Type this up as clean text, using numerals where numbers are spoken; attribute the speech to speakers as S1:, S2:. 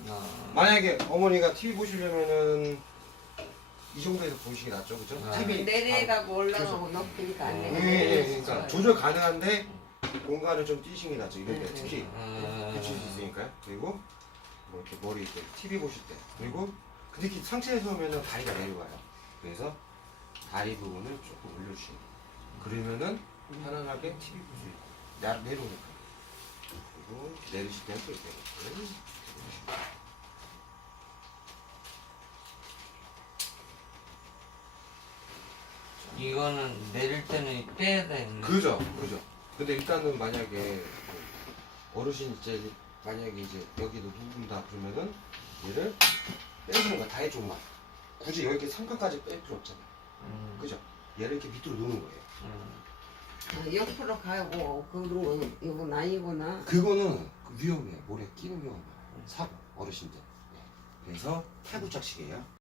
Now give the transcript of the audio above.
S1: 만약에 어머니가 TV 보시려면은 이 정도에서 보시기 낫죠, 그죠? TV
S2: 내려가고 올라가고 높으니까 안
S1: 예,
S2: 내려.
S1: 그러니까 조절 가능한데 공간을 좀 뛰시는 게 낫죠. 이럴 때 특히 붙일 수 있으니까요. 그리고 뭐 이렇게 머리 이렇게 TV 보실 때 그리고 근데 이렇게 상체에서 오면은 다리가 내려가요. 그래서 다리 부분을 조금 올려주시는 거예요. 그러면은 편안하게 TV 볼 수 있고 내려오니까 그리고 내리실 때는 또 이렇게
S3: 이거는 내릴 때는 빼야 되는.
S1: 그죠. 근데 일단은 만약에 그 어르신 이제 만약에 이제 여기도 누군다 그러면은 얘를 빼주는 거야. 다해줘만. 굳이 여기 삼각까지 뺄 필요 없잖아요. 그죠? 얘를 이렇게 밑으로 놓는 거예요.
S2: 옆으로 가고 그런 거 이건 아니구나.
S1: 그거는 위험해요. 모래 끼는 경우가 사고 어르신들. 그래서 탈부착식이에요.